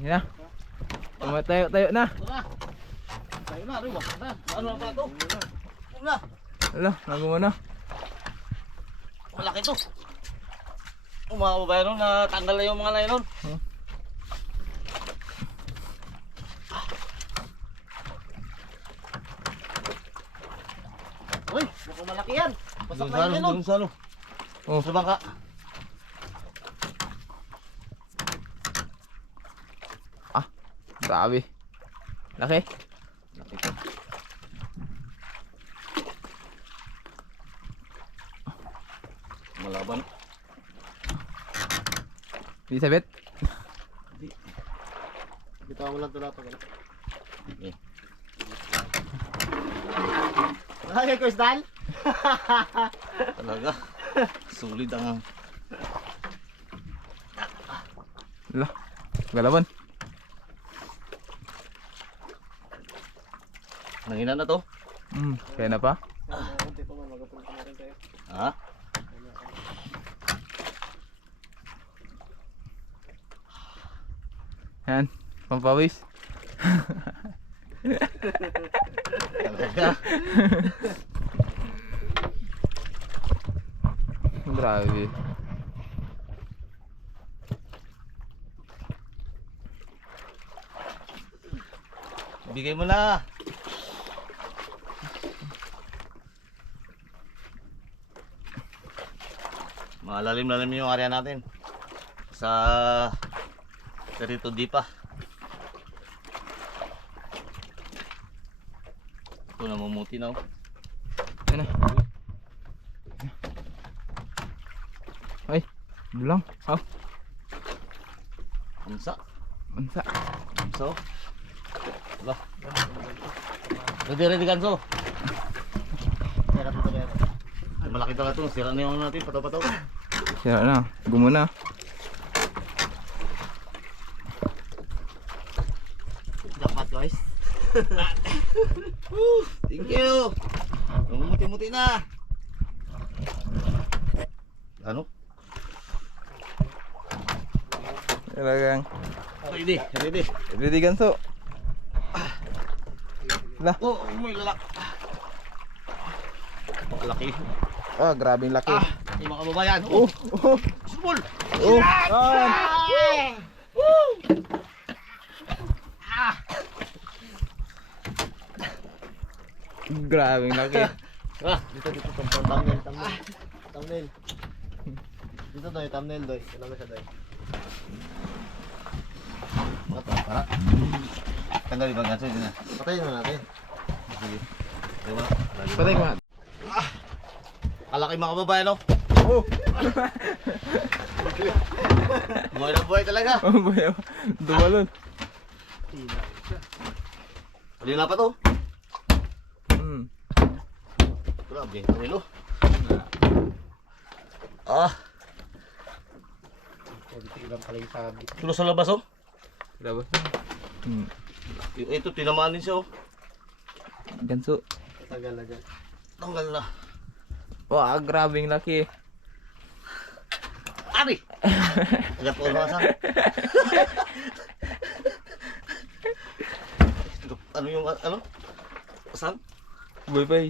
Yan na. Tumatayo-tayo na. Tayo na, rin. Ano ang pato? Ano na? Ala, nagawa na. Malaki to. Mga kababayan nun, natanggal na yung mga nylon. Uy, mukhang malaki yan. Pasak na yung nylon. Sa ano? Oh. Sa bangka. Grabe. Laki. Laki to. Malaban. Di sabit. Bitaw mo lang ito natin. Okay. Lagi ko isdal? Talaga. Sulit ang... Ala. Galaban. Nangina na to. Kaya na pa. Ha? Yan. Pampawis. Talaga. Grabe. Bigay mo na. Malalim-lalim yung area natin. Sa Cerrito Dipa. Ito namumuti na. Yan na. Ay, bulang. Oh, Amsa. mansa. Amsa. Ba. Ready ganso. Ay, malaki talaga ito. Sira na yung ano natin. Pataw-pataw. Sira na. Gumuna. Jackpot guys. Thank you. Muti-muti na. Ano? Talagang. Ready, ready. Ready ganso. Lah. Oh, may lalak. Malaki. Ah, grabing laki. Yung mga kababayan. Oh, oh, Small. oh. Ah. Grabing laki. Dito thumbnail. Dito doy, thumbnail doy. Ano siya doy? Para. Tanggalin ba ganso din na? Patayin na natin. Sige. Diba? Patay ko nga. Kalaki mga kababayan, no? Oh. Buhay na buhay talaga. Oh, boy. Dumalon. Huli na pa to. Grabe, ang ilo. Tulo sa labas, oh. Labas. Ito, tinamaan din siya, oh. Ganso. Tanggal na. Wah, grabing laki. Ari! Agad po masa. Ano yung, ano? Saan? Boy, boy.